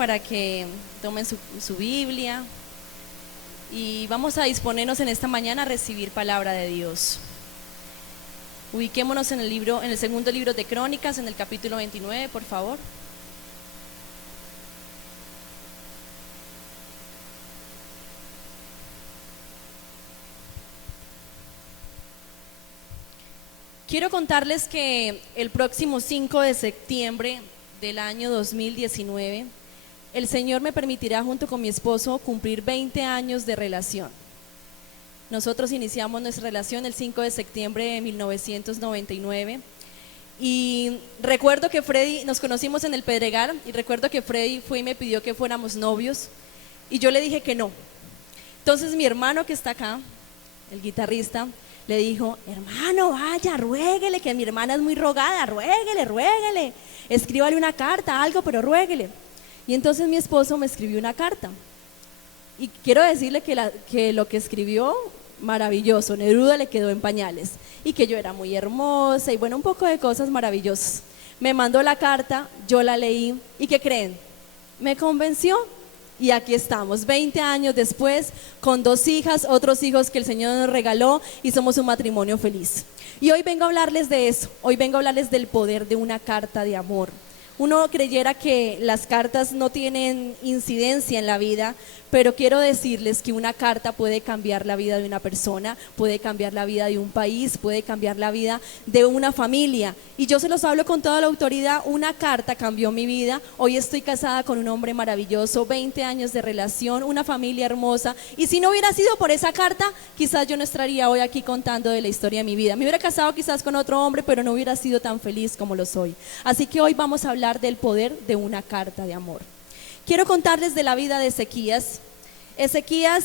para que tomen su Biblia y vamos a disponernos en esta mañana a recibir palabra de Dios. Ubiquémonos en el segundo libro de Crónicas, en el capítulo 29, por favor. Quiero contarles que el próximo 5 de septiembre del año 2019, el Señor me permitirá junto con mi esposo cumplir 20 años de relación. Nosotros iniciamos nuestra relación el 5 de septiembre de 1999 y recuerdo que Freddy, nos conocimos en el Pedregal y recuerdo que Freddy fue y me pidió que fuéramos novios y yo le dije que no. Entonces mi hermano que está acá, el guitarrista, le dijo: hermano, vaya, ruéguele, que mi hermana es muy rogada, ruéguele, escríbale una carta, algo, pero ruéguele. Y entonces mi esposo me escribió una carta. Y quiero decirle que lo que escribió, maravilloso, Neruda le quedó en pañales. Y que yo era muy hermosa y bueno, un poco de cosas maravillosas. Me mandó la carta, yo la leí y ¿qué creen? Me convenció. Y aquí estamos, 20 años después, con 2 hijas, otros hijos que el Señor nos regaló y somos un matrimonio feliz. Y hoy vengo a hablarles de eso, hoy vengo a hablarles del poder de una carta de amor. Uno creyera que las cartas no tienen incidencia en la vida, pero quiero decirles que una carta puede cambiar la vida de una persona, puede cambiar la vida de un país, puede cambiar la vida de una familia. Y yo se los hablo con toda la autoridad, una carta cambió mi vida. Hoy estoy casada con un hombre maravilloso, 20 años de relación, una familia hermosa. Y si no hubiera sido por esa carta, quizás yo no estaría hoy aquí contando de la historia de mi vida. Me hubiera casado quizás con otro hombre, pero no hubiera sido tan feliz como lo soy. Así que hoy vamos a hablar del poder de una carta de amor. Quiero contarles de la vida de Ezequías. Ezequías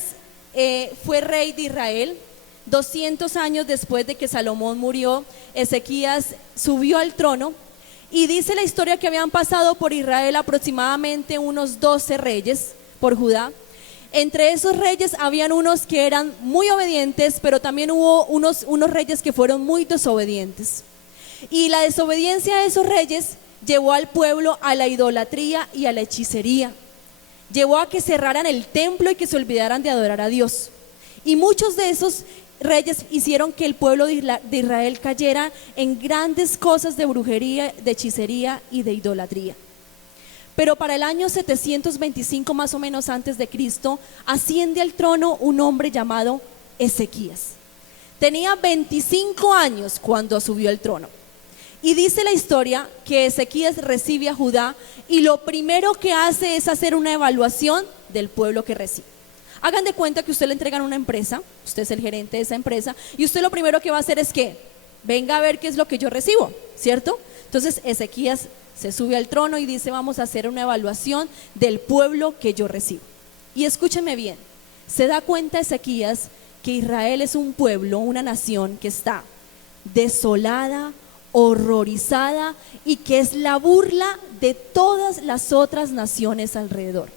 fue rey de Israel. 200 años después de que Salomón murió, Ezequías subió al trono y dice la historia que habían pasado por Israel aproximadamente unos 12 reyes por Judá. Entre esos reyes habían unos que eran muy obedientes, pero también hubo unos reyes que fueron muy desobedientes. Y la desobediencia de esos reyes llevó al pueblo a la idolatría y a la hechicería. Llevó a que cerraran el templo y que se olvidaran de adorar a Dios. Y muchos de esos reyes hicieron que el pueblo de Israel cayera en grandes cosas de brujería, de hechicería y de idolatría. Pero para el año 725 más o menos antes de Cristo, asciende al trono un hombre llamado Ezequías. Tenía 25 años cuando subió al trono. Y dice la historia que Ezequías recibe a Judá y lo primero que hace es hacer una evaluación del pueblo que recibe. Hagan de cuenta que usted le entregan una empresa, usted es el gerente de esa empresa y usted lo primero que va a hacer es que venga a ver qué es lo que yo recibo, ¿cierto? Entonces Ezequías se sube al trono y dice: vamos a hacer una evaluación del pueblo que yo recibo. Y escúcheme bien, se da cuenta Ezequías que Israel es un pueblo, una nación que está desolada, horrorizada y que es la burla de todas las otras naciones alrededor.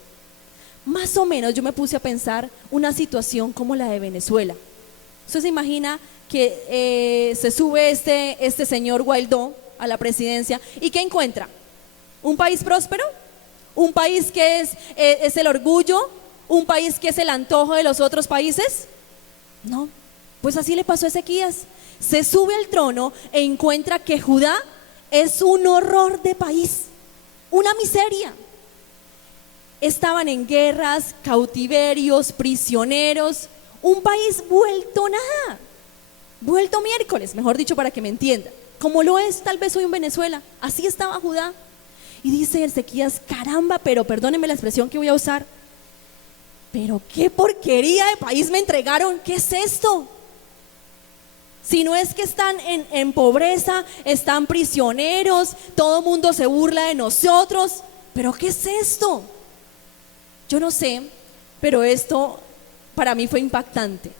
Más o menos yo me puse a pensar una situación como la de Venezuela. Usted se imagina que se sube este señor Guaidó a la presidencia y ¿qué encuentra? ¿Un país próspero? ¿Un país que es el orgullo? ¿Un país que es el antojo de los otros países? No, pues así le pasó a Ezequías. Se sube al trono e encuentra que Judá es un horror de país, una miseria. Estaban en guerras, cautiverios, prisioneros, un país vuelto nada, vuelto miércoles, mejor dicho, para que me entienda, como lo es tal vez hoy en Venezuela. Así estaba Judá. Y dice Ezequías: caramba, pero perdónenme la expresión que voy a usar, pero qué porquería de país me entregaron. ¿Qué es esto? Si no es que están en pobreza, están prisioneros, todo mundo se burla de nosotros, pero ¿qué es esto? Yo no sé, pero esto para mí fue impactante.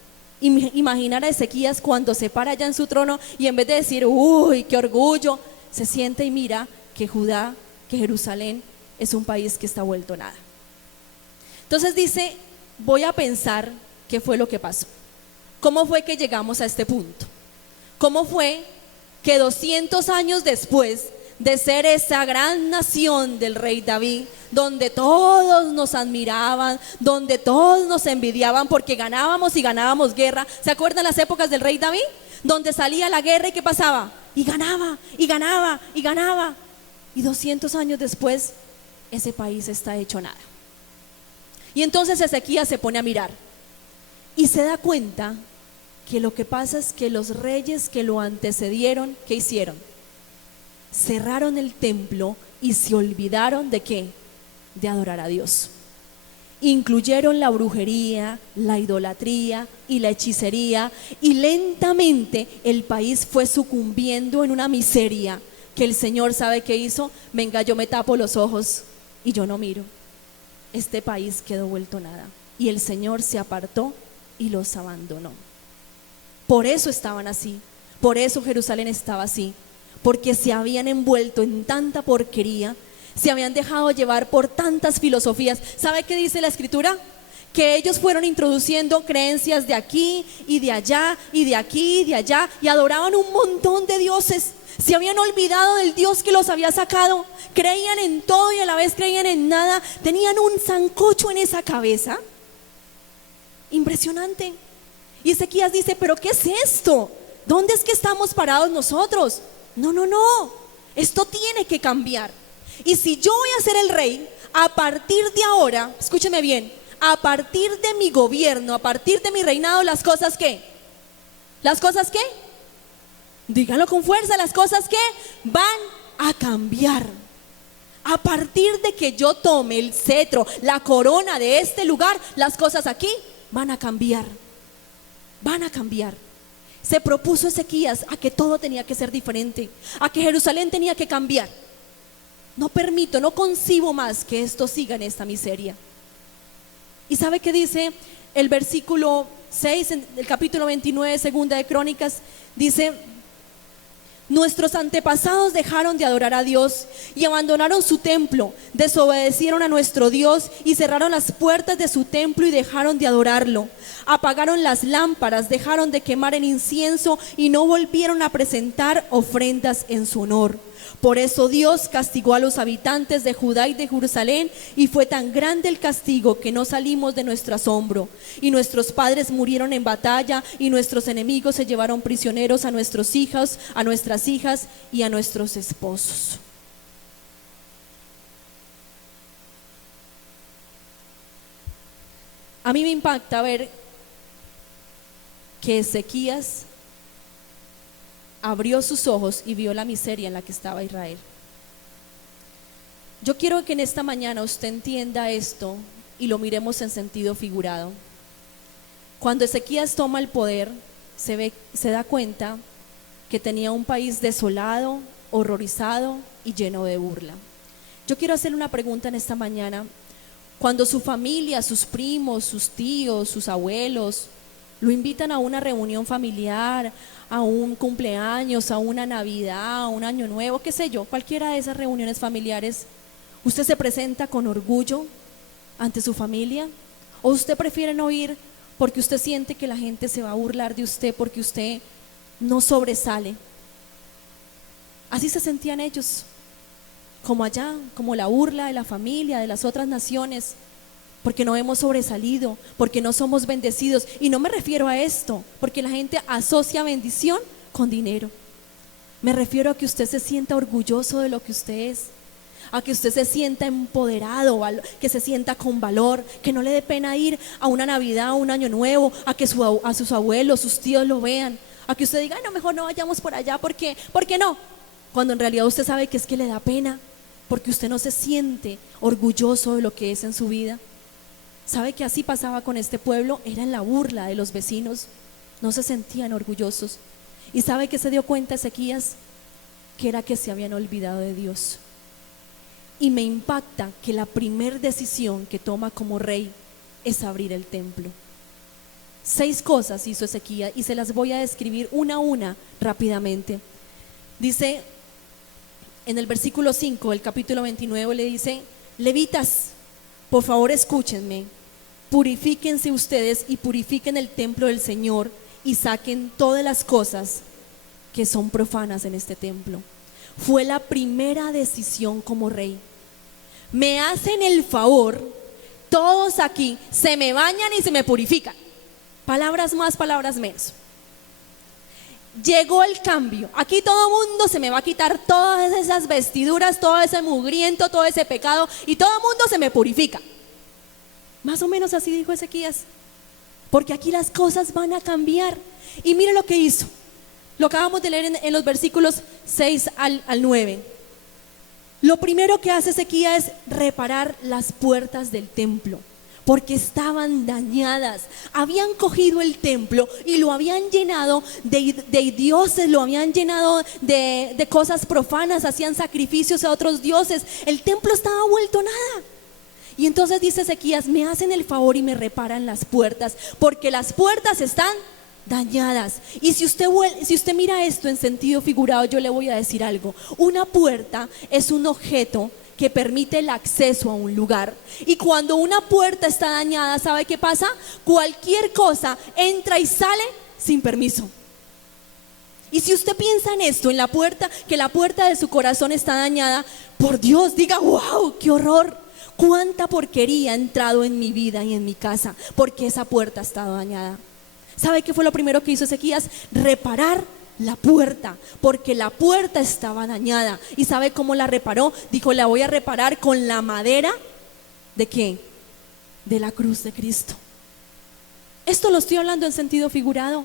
Imaginar a Ezequías cuando se para allá en su trono y en vez de decir: uy, qué orgullo, se siente y mira que Judá, que Jerusalén es un país que está vuelto nada. Entonces dice: voy a pensar qué fue lo que pasó. ¿Cómo fue que llegamos a este punto? ¿Cómo fue que 200 años después de ser esa gran nación del rey David, donde todos nos admiraban, donde todos nos envidiaban porque ganábamos y ganábamos guerra. ¿Se acuerdan las épocas del rey David? Donde salía la guerra y ¿qué pasaba? Y ganaba, y ganaba, y ganaba. Y 200 años después, ese país está hecho nada. Y entonces Ezequías se pone a mirar y se da cuenta que lo que pasa es que los reyes que lo antecedieron, ¿qué hicieron? Cerraron el templo y se olvidaron ¿de qué? De adorar a Dios. Incluyeron la brujería, la idolatría y la hechicería, y lentamente el país fue sucumbiendo en una miseria que el Señor sabe qué hizo. Venga, yo me tapo los ojos y yo no miro. Este país quedó vuelto nada y el Señor se apartó y los abandonó. Por eso estaban así, por eso Jerusalén estaba así, porque se habían envuelto en tanta porquería, se habían dejado llevar por tantas filosofías. ¿Sabe qué dice la Escritura? Que ellos fueron introduciendo creencias de aquí y de allá y de aquí y de allá, y adoraban un montón de dioses. Se habían olvidado del Dios que los había sacado, creían en todo y a la vez creían en nada, tenían un sancocho en esa cabeza impresionante. Y Ezequías dice, pero ¿qué es esto? ¿Dónde es que estamos parados nosotros? No, esto tiene que cambiar. Y si yo voy a ser el rey, a partir de ahora, escúcheme bien, a partir de mi gobierno, a partir de mi reinado, ¿las cosas qué? ¿Las cosas qué? Díganlo con fuerza, las cosas que van a cambiar. A partir de que yo tome el cetro, la corona de este lugar, las cosas aquí van a cambiar. Van a cambiar. Se propuso Ezequías a que todo tenía que ser diferente, a que Jerusalén tenía que cambiar. No permito, no concibo más que esto siga en esta miseria. ¿Y sabe qué dice el versículo 6 del capítulo 29, segunda de Crónicas? Dice: nuestros antepasados dejaron de adorar a Dios y abandonaron su templo, desobedecieron a nuestro Dios y cerraron las puertas de su templo y dejaron de adorarlo. Apagaron las lámparas, dejaron de quemar el incienso y no volvieron a presentar ofrendas en su honor. Por eso Dios castigó a los habitantes de Judá y de Jerusalén, y fue tan grande el castigo que no salimos de nuestro asombro. Y nuestros padres murieron en batalla, y nuestros enemigos se llevaron prisioneros a nuestros hijos, a nuestras hijas y a nuestros esposos. A mí me impacta ver que Ezequías abrió sus ojos y vio la miseria en la que estaba Israel. Yo quiero que en esta mañana usted entienda esto y lo miremos en sentido figurado. Cuando Ezequías toma el poder, se da cuenta que tenía un país desolado, horrorizado y lleno de burla. Yo quiero hacerle una pregunta en esta mañana. Cuando su familia, sus primos, sus tíos, sus abuelos lo invitan a una reunión familiar, a un cumpleaños, a una Navidad, a un Año Nuevo, qué sé yo, cualquiera de esas reuniones familiares, ¿usted se presenta con orgullo ante su familia? ¿O usted prefiere no ir porque usted siente que la gente se va a burlar de usted porque usted no sobresale? Así se sentían ellos, como allá, como la burla de la familia, de las otras naciones, porque no hemos sobresalido, porque no somos bendecidos. Y no me refiero a esto, porque la gente asocia bendición con dinero. Me refiero a que usted se sienta orgulloso de lo que usted es, a que usted se sienta empoderado, que se sienta con valor, que no le dé pena ir a una Navidad, a un Año Nuevo, a que a sus abuelos, sus tíos lo vean, a que usted diga, no, mejor no vayamos por allá, ¿por qué no? Cuando en realidad usted sabe que es que le da pena, porque usted no se siente orgulloso de lo que es en su vida. ¿Sabe que así pasaba con este pueblo? Era en la burla de los vecinos, no se sentían orgullosos. ¿Y sabe que se dio cuenta Ezequías? Que era que se habían olvidado de Dios. Y me impacta que la primer decisión que toma como rey es abrir el templo. 6 cosas hizo Ezequías y se las voy a describir una a una rápidamente. Dice en el versículo 5 del capítulo 29, le dice: levitas, por favor escúchenme, purifíquense ustedes y purifiquen el templo del Señor y saquen todas las cosas que son profanas en este templo. fue la primera decisión como rey. Me hacen el favor, todos aquí se me bañan y se me purifican. Palabras más, palabras menos. Llegó el cambio. Aquí todo mundo se me va a quitar todas esas vestiduras, todo ese mugriento, todo ese pecado, y todo el mundo se me purifica. Más o menos así dijo Ezequías, porque aquí las cosas van a cambiar. Y mire lo que hizo. Lo acabamos de leer en los versículos 6 al 9. Lo primero que hace Ezequías es reparar las puertas del templo, porque estaban dañadas. Habían cogido el templo y lo habían llenado de dioses, lo habían llenado de cosas profanas, hacían sacrificios a otros dioses. El templo estaba vuelto nada. Y entonces dice Ezequías, me hacen el favor y me reparan las puertas, porque las puertas están dañadas. Y si usted mira esto en sentido figurado, yo le voy a decir algo. Una puerta es un objeto que permite el acceso a un lugar. Y cuando una puerta está dañada, ¿sabe qué pasa? Cualquier cosa entra y sale sin permiso. Y si usted piensa en esto, en la puerta, que la puerta de su corazón está dañada, por Dios, diga, wow, qué horror. Cuánta porquería ha entrado en mi vida y en mi casa, porque esa puerta ha estado dañada. ¿Sabe qué fue lo primero que hizo Ezequías? Reparar la puerta, porque la puerta estaba dañada. ¿Y sabe cómo la reparó? Dijo, la voy a reparar con la madera. ¿De qué? De la cruz de Cristo. Esto lo estoy hablando en sentido figurado.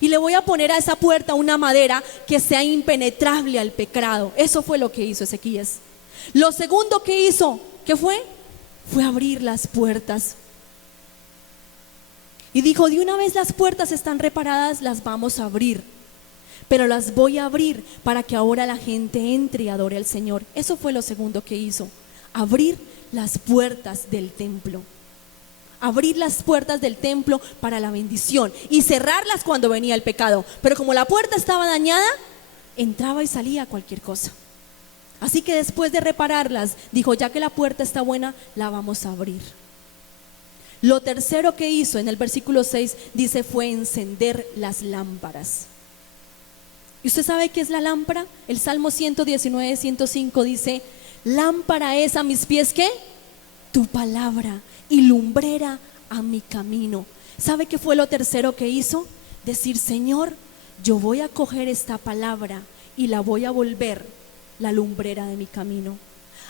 Y le voy a poner a esa puerta una madera que sea impenetrable al pecado. Eso fue lo que hizo Ezequías. Lo segundo que hizo, ¿qué fue? Fue abrir las puertas. Y dijo, de una vez las puertas están reparadas, las vamos a abrir. Pero las voy a abrir para que ahora la gente entre y adore al Señor. Eso fue lo segundo que hizo. Abrir las puertas del templo. Abrir las puertas del templo para la bendición. Y cerrarlas cuando venía el pecado. Pero como la puerta estaba dañada, entraba y salía cualquier cosa. Así que después de repararlas, dijo, ya que la puerta está buena, la vamos a abrir. Lo tercero que hizo en el versículo 6 dice fue encender las lámparas. ¿Y usted sabe qué es la lámpara? El Salmo 119, 105 dice, lámpara es a mis pies, ¿qué? Tu palabra, y lumbrera a mi camino. ¿Sabe qué fue lo tercero que hizo? Decir, Señor, yo voy a coger esta palabra y la voy a volver la lumbrera de mi camino.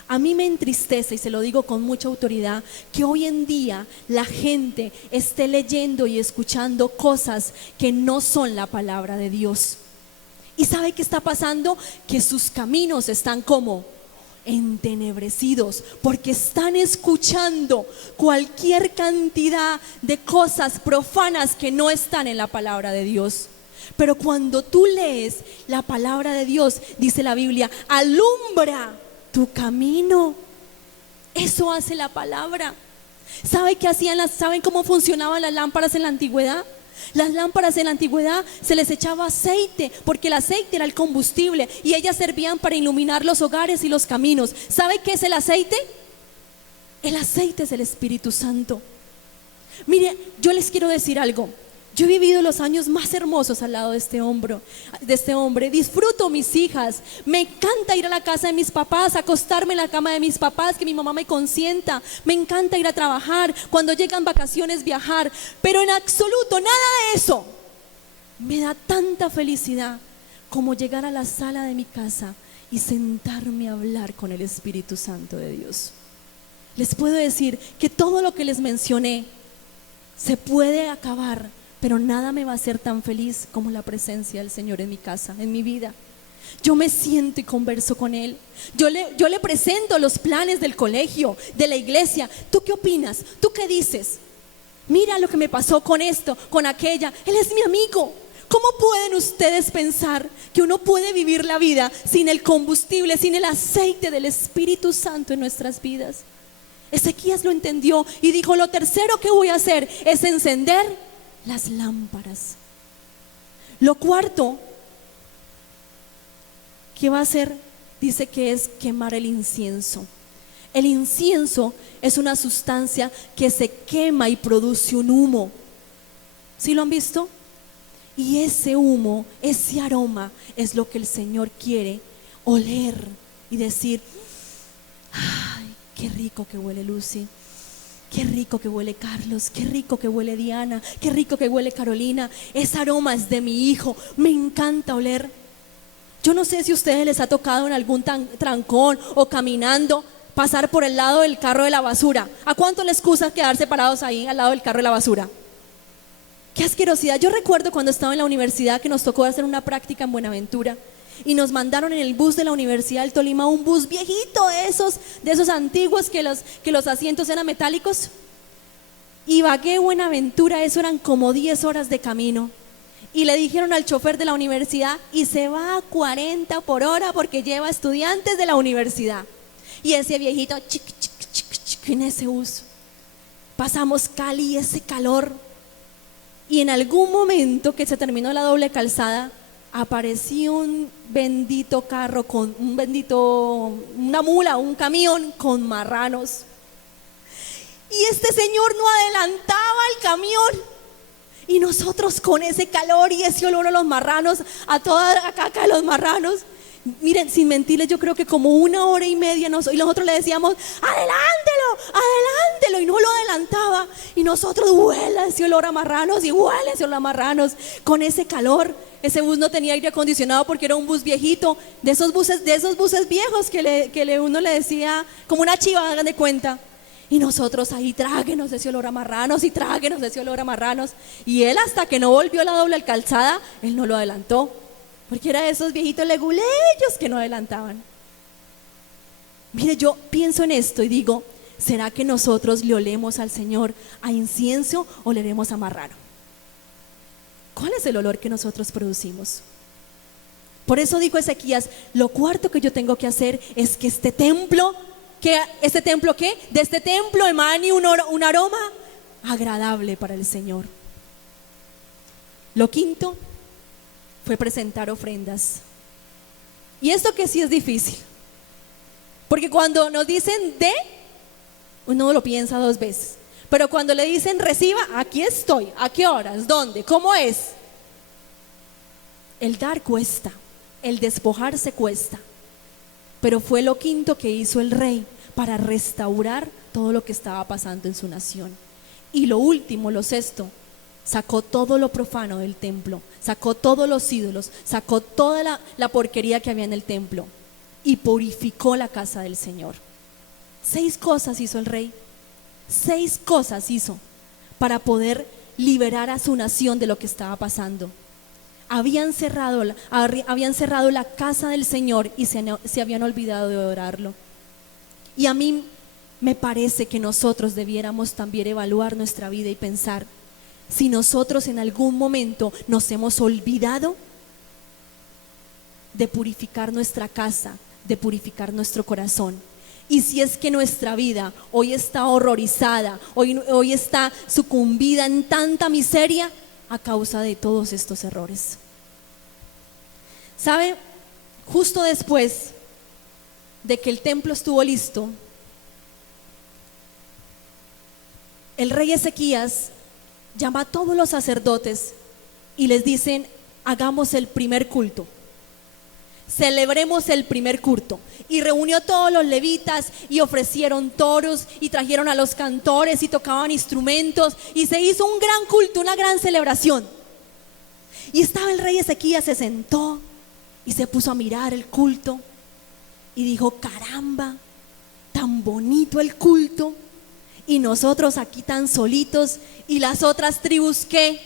A mí me entristece, y se lo digo con mucha autoridad, que hoy en día la gente esté leyendo y escuchando cosas que no son la palabra de Dios. ¿Y sabe qué está pasando? Que sus caminos están como entenebrecidos, porque están escuchando cualquier cantidad de cosas profanas que no están en la palabra de Dios. Pero cuando tú lees la palabra de Dios, dice la Biblia, alumbra tu camino. Eso hace la palabra. ¿Sabe qué hacían saben cómo funcionaban las lámparas en la antigüedad? Las lámparas en la antigüedad se les echaba aceite, porque el aceite era el combustible y ellas servían para iluminar los hogares y los caminos. ¿Sabe qué es el aceite? El aceite es el Espíritu Santo. Mire, yo les quiero decir algo. Yo he vivido los años más hermosos al lado de este hombre. Disfruto mis hijas. Me encanta ir a la casa de mis papás, acostarme en la cama de mis papás, que mi mamá me consienta. Me encanta ir a trabajar, cuando llegan vacaciones viajar. Pero en absoluto nada de eso me da tanta felicidad como llegar a la sala de mi casa y sentarme a hablar con el Espíritu Santo de Dios. Les puedo decir que todo lo que les mencioné se puede acabar, pero nada me va a hacer tan feliz como la presencia del Señor en mi casa, en mi vida. Yo me siento y converso con Él. Yo le presento los planes del colegio, de la iglesia. ¿Tú qué opinas? ¿Tú qué dices? Mira lo que me pasó con esto, con aquella. Él es mi amigo. ¿Cómo pueden ustedes pensar que uno puede vivir la vida sin el combustible, sin el aceite del Espíritu Santo en nuestras vidas? Ezequías lo entendió y dijo, lo tercero que voy a hacer es encender las lámparas. Lo cuarto que va a hacer, dice que es quemar el incienso. El incienso es una sustancia que se quema y produce un humo. ¿Sí lo han visto? Y ese humo, ese aroma es lo que el Señor quiere oler y decir: ay, qué rico que huele Lucy, qué rico que huele Carlos, qué rico que huele Diana, qué rico que huele Carolina, ese aroma es de mi hijo, me encanta oler. Yo no sé si a ustedes les ha tocado en algún trancón o caminando pasar por el lado del carro de la basura. ¿A cuánto les gusta quedarse parados ahí al lado del carro de la basura? Qué asquerosidad. Yo recuerdo cuando estaba en la universidad que nos tocó hacer una práctica en Buenaventura y nos mandaron en el bus de la Universidad del Tolima, un bus viejito de esos antiguos que los asientos eran metálicos. Ibagué, Buenaventura, eso eran como 10 horas de camino. Y le dijeron al chofer de la universidad: y se va a 40 por hora porque lleva estudiantes de la universidad. Y ese viejito, chic, chic, chic, chic, en ese bus. Pasamos Cali, ese calor. Y en algún momento que se terminó la doble calzada, apareció un bendito carro con una mula, un camión con marranos. Y este señor no adelantaba el camión. Y nosotros con ese calor y ese olor a los marranos, a toda la caca de los marranos, miren, sin mentirles, yo creo que como 1 hora y media y nosotros le decíamos: adelántelo, adelántelo, y no lo adelantaba. Y nosotros: huele ese olor a marranos, y huele ese olor a marranos, con ese calor. Ese bus no tenía aire acondicionado porque era un bus viejito, de esos buses viejos que uno le decía, como una chiva, hagan de cuenta. Y nosotros ahí: tráguenos ese olor a marranos y tráguenos ese olor a marranos. Y él, hasta que no volvió a la doble calzada, él no lo adelantó, porque era de esos viejitos leguleyos que no adelantaban. Mire, yo pienso en esto y digo: ¿será que nosotros le olemos al Señor a incienso o oleremos a marrano? ¿Cuál es el olor que nosotros producimos? Por eso dijo Ezequías: lo cuarto que yo tengo que hacer es que ¿qué? De este templo emane un aroma agradable para el Señor. Lo quinto fue presentar ofrendas. Y esto que sí es difícil, porque cuando nos dicen de, uno lo piensa 2 veces, pero cuando le dicen reciba, aquí estoy, ¿a qué horas? ¿Dónde? ¿Cómo es? El dar cuesta, el despojarse cuesta. Pero fue lo quinto que hizo el rey para restaurar todo lo que estaba pasando en su nación. Y lo último, lo sexto, sacó todo lo profano del templo, sacó todos los ídolos, sacó toda la porquería que había en el templo y purificó la casa del Señor. 6 cosas hizo el rey, 6 cosas hizo para poder liberar a su nación de lo que estaba pasando. Habían cerrado la casa del Señor y se habían olvidado de adorarlo. Y a mí me parece que nosotros debiéramos también evaluar nuestra vida y pensar si nosotros en algún momento nos hemos olvidado de purificar nuestra casa, de purificar nuestro corazón. Y si es que nuestra vida hoy está horrorizada, hoy está sucumbida en tanta miseria a causa de todos estos errores. ¿Sabe? Justo después de que el templo estuvo listo, el rey Ezequías llama a todos los sacerdotes y les dicen: hagamos el primer culto, celebremos el primer culto. Y reunió a todos los levitas y ofrecieron toros y trajeron a los cantores y tocaban instrumentos y se hizo un gran culto, una gran celebración. Y estaba el rey Ezequías, se sentó y se puso a mirar el culto y dijo: caramba, tan bonito el culto, y nosotros aquí tan solitos, y las otras tribus ¿qué?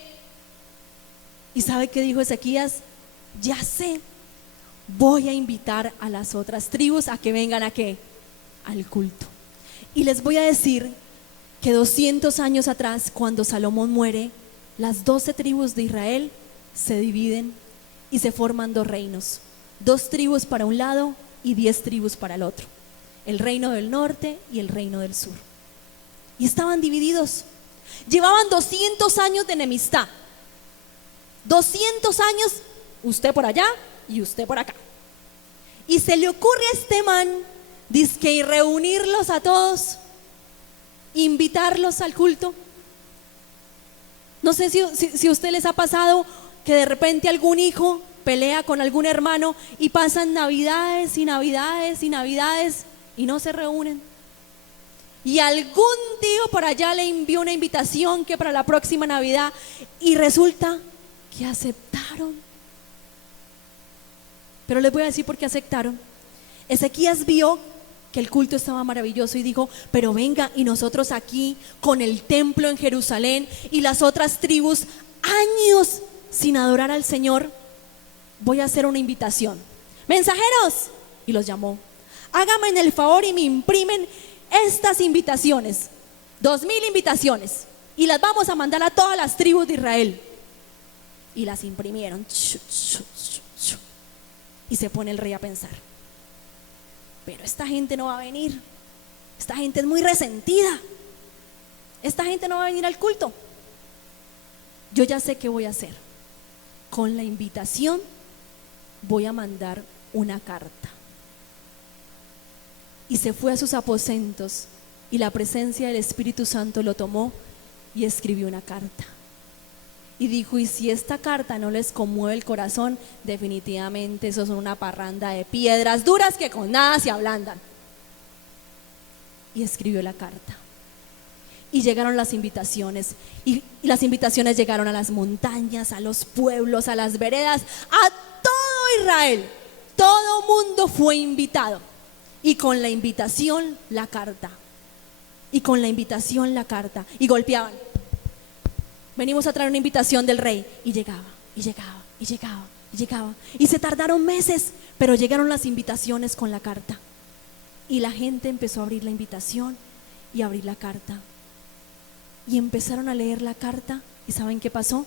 ¿Y sabe qué dijo Ezequías? Ya sé, voy a invitar a las otras tribus a que vengan ¿a qué? Al culto. Y les voy a decir que 200 años atrás, cuando Salomón muere, las 12 tribus de Israel se dividen y se forman 2 reinos, 2 tribus para un lado y 10 tribus para el otro, el reino del norte y el reino del sur. Y estaban divididos, llevaban 200 años de enemistad, 200 años, usted por allá y usted por acá. Y se le ocurre a este man, dizque, y reunirlos a todos, invitarlos al culto. No sé si a usted les ha pasado que de repente algún hijo pelea con algún hermano y pasan navidades y navidades y navidades y no se reúnen. Y algún tío por allá le envió una invitación que para la próxima Navidad y resulta que aceptaron. Pero les voy a decir por qué aceptaron. Ezequías vio que el culto estaba maravilloso y dijo: pero venga, y nosotros aquí con el templo en Jerusalén y las otras tribus años sin adorar al Señor, voy a hacer una invitación. Mensajeros, y los llamó: háganme el favor y me imprimen estas invitaciones, 2000 invitaciones, y las vamos a mandar a todas las tribus de Israel. Y las imprimieron. Y se pone el rey a pensar: pero esta gente no va a venir, esta gente es muy resentida, esta gente no va a venir al culto. Yo ya sé qué voy a hacer. Con la invitación voy a mandar una carta. Y se fue a sus aposentos y la presencia del Espíritu Santo lo tomó y escribió una carta. Y dijo: y si esta carta no les conmueve el corazón, definitivamente eso son una parranda de piedras duras que con nada se ablandan. Y escribió la carta. Y llegaron las invitaciones, y las invitaciones llegaron a las montañas, a los pueblos, a las veredas, a todo Israel. Todo mundo fue invitado. Y con la invitación la carta. Y con la invitación la carta. Y golpeaban: venimos a traer una invitación del rey. Y llegaba, y llegaba, y llegaba, y llegaba. Y se tardaron meses, pero llegaron las invitaciones con la carta. Y la gente empezó a abrir la invitación y a abrir la carta. Y empezaron a leer la carta. ¿Y saben qué pasó?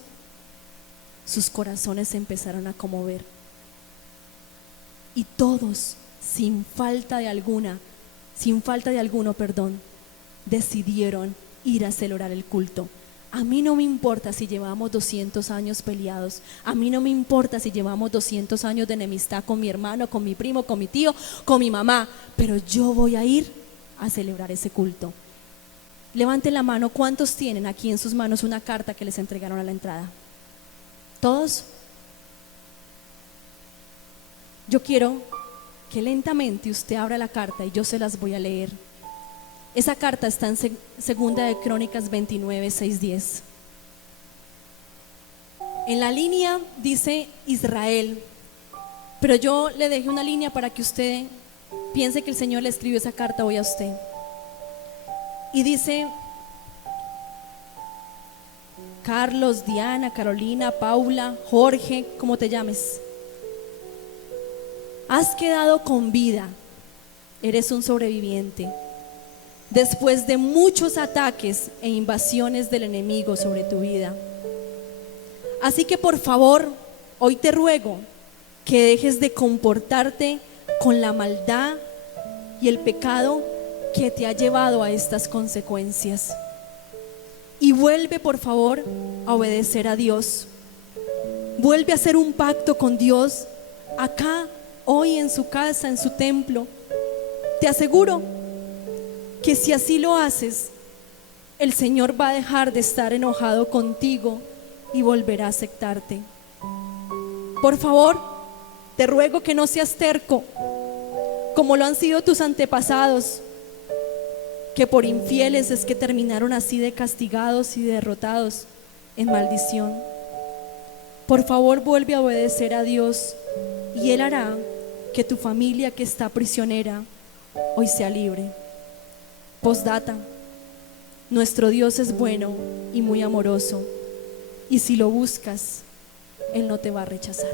Sus corazones se empezaron a conmover. Y todos, sin falta de alguno, decidieron ir a celebrar el culto. A mí no me importa si llevamos 200 años peleados. A mí no me importa si llevamos 200 años de enemistad con mi hermano, con mi primo, con mi tío, con mi mamá. Pero yo voy a ir a celebrar ese culto. Levanten la mano, ¿cuántos tienen aquí en sus manos una carta que les entregaron a la entrada? ¿Todos? Yo quiero que lentamente usted abra la carta y yo se las voy a leer. Esa carta está en Segunda de Crónicas 29, 6, 10. En la línea dice Israel, pero yo le dejé una línea para que usted piense que el Señor le escribió esa carta hoy a usted. Y dice: Carlos, Diana, Carolina, Paula, Jorge, como te llames, has quedado con vida, eres un sobreviviente. Después de muchos ataques e invasiones del enemigo sobre tu vida. Así que por favor, hoy te ruego que dejes de comportarte con la maldad y el pecado que te ha llevado a estas consecuencias. Y vuelve por favor a obedecer a Dios. Vuelve a hacer un pacto con Dios acá, hoy en su casa, en su templo. Te aseguro que si así lo haces, el Señor va a dejar de estar enojado contigo y volverá a aceptarte. Por favor, te ruego que no seas terco, como lo han sido tus antepasados, que por infieles es que terminaron así de castigados y derrotados en maldición. Por favor, vuelve a obedecer a Dios y Él hará que tu familia que está prisionera hoy sea libre. Postdata: nuestro Dios es bueno y muy amoroso, y si lo buscas, Él no te va a rechazar.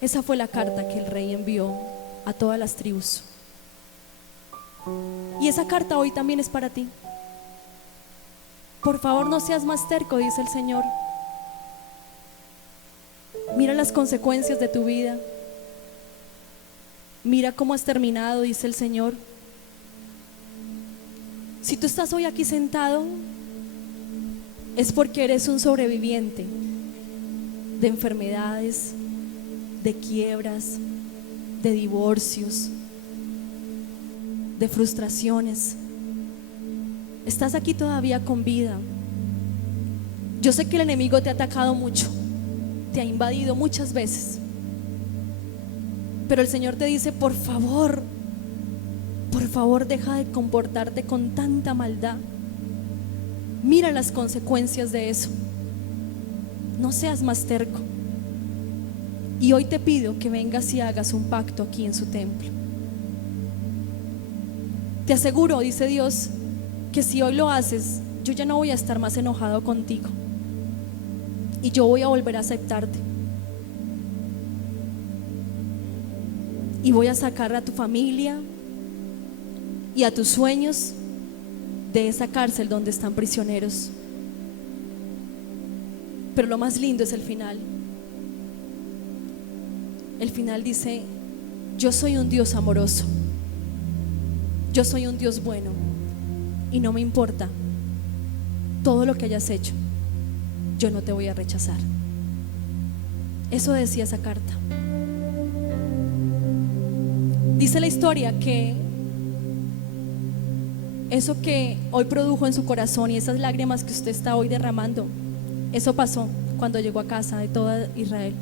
Esa fue la carta que el rey envió a todas las tribus. Y esa carta hoy también es para ti. Por favor, no seas más terco, dice el Señor. Mira las consecuencias de tu vida. Mira cómo has terminado, dice el Señor. Si tú estás hoy aquí sentado, es porque eres un sobreviviente de enfermedades, de quiebras, de divorcios, de frustraciones. Estás aquí todavía con vida. Yo sé que el enemigo te ha atacado mucho, te ha invadido muchas veces. Pero el Señor te dice, por favor, deja de comportarte con tanta maldad. Mira las consecuencias de eso. No seas más terco. Y hoy te pido que vengas y hagas un pacto aquí en su templo. Te aseguro, dice Dios, que si hoy lo haces, yo ya no voy a estar más enojado contigo. Y yo voy a volver a aceptarte. Y voy a sacar a tu familia y a tus sueños de esa cárcel donde están prisioneros. Pero lo más lindo es el final. El final dice: yo soy un Dios amoroso, yo soy un Dios bueno, y no me importa todo lo que hayas hecho, yo no te voy a rechazar. Eso decía esa carta. Dice la historia que eso que hoy produjo en su corazón y esas lágrimas que usted está hoy derramando, eso pasó cuando llegó a casa de toda Israel.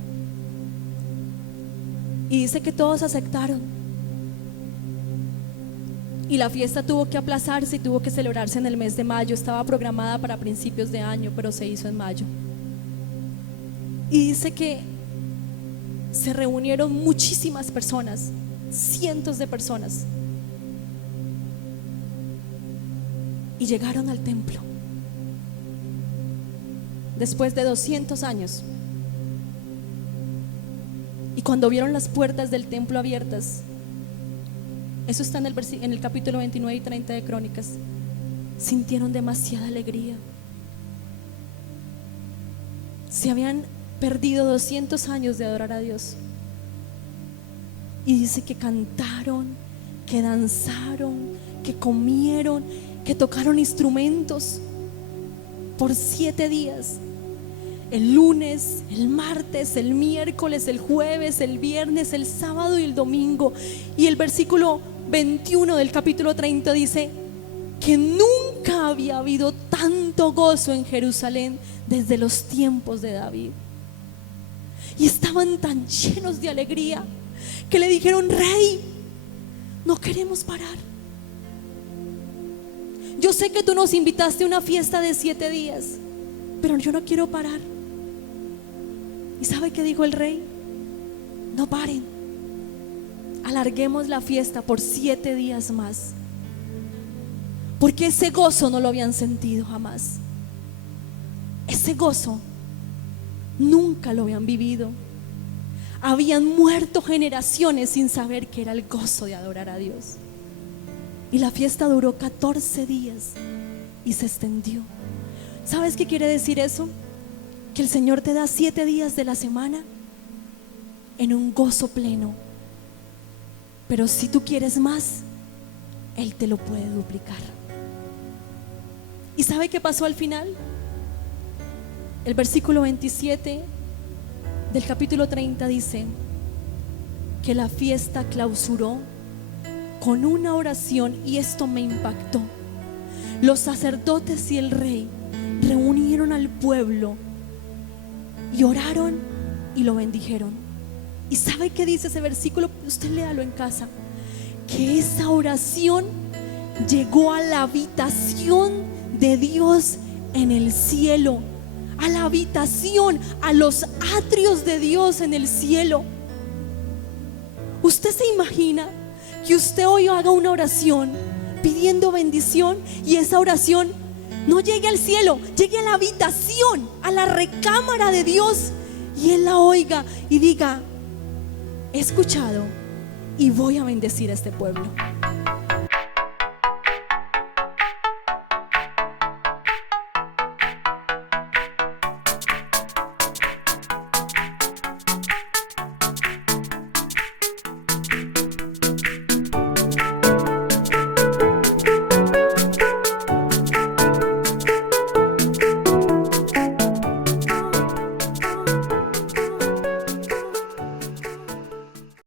Y dice que todos aceptaron. Y la fiesta tuvo que aplazarse y tuvo que celebrarse en el mes de mayo. Estaba programada para principios de año, pero se hizo en mayo. Y dice que se reunieron muchísimas personas, cientos de personas, y llegaron al templo después de 200 años. Y cuando vieron las puertas del templo abiertas, eso está en el capítulo 29 y 30 de Crónicas, sintieron demasiada alegría. Se habían perdido 200 años de adorar a Dios. Y dice que cantaron, que danzaron, que comieron, que tocaron instrumentos por 7 días. El lunes, el martes, el miércoles, el jueves, el viernes, el sábado y el domingo. Y el versículo 21 del capítulo 30 dice que nunca había habido tanto gozo en Jerusalén desde los tiempos de David. Y estaban tan llenos de alegría que le dijeron: Rey, no queremos parar. Yo sé que tú nos invitaste a una fiesta de 7 días, pero yo no quiero parar. ¿Y sabe qué dijo el rey? No paren, alarguemos la fiesta por 7 días más, porque ese gozo no lo habían sentido jamás. Ese gozo nunca lo habían vivido. Habían muerto generaciones sin saber qué era el gozo de adorar a Dios. Y la fiesta duró 14 días y se extendió. ¿Sabes qué quiere decir eso? Que el Señor te da 7 días de la semana en un gozo pleno. Pero si tú quieres más, Él te lo puede duplicar. ¿Y sabe qué pasó al final? El versículo 27 del capítulo 30 dice que la fiesta clausuró con una oración, y esto me impactó. Los sacerdotes y el rey reunieron al pueblo y oraron y lo bendijeron. ¿Y sabe qué dice ese versículo? Usted léalo en casa. Que esa oración llegó a la habitación de Dios en el cielo, a la habitación, a los atrios de Dios en el cielo. ¿Usted se imagina que usted hoy haga una oración pidiendo bendición y esa oración no llegue al cielo, llegue a la habitación, a la recámara de Dios, y Él la oiga y diga: he escuchado y voy a bendecir a este pueblo?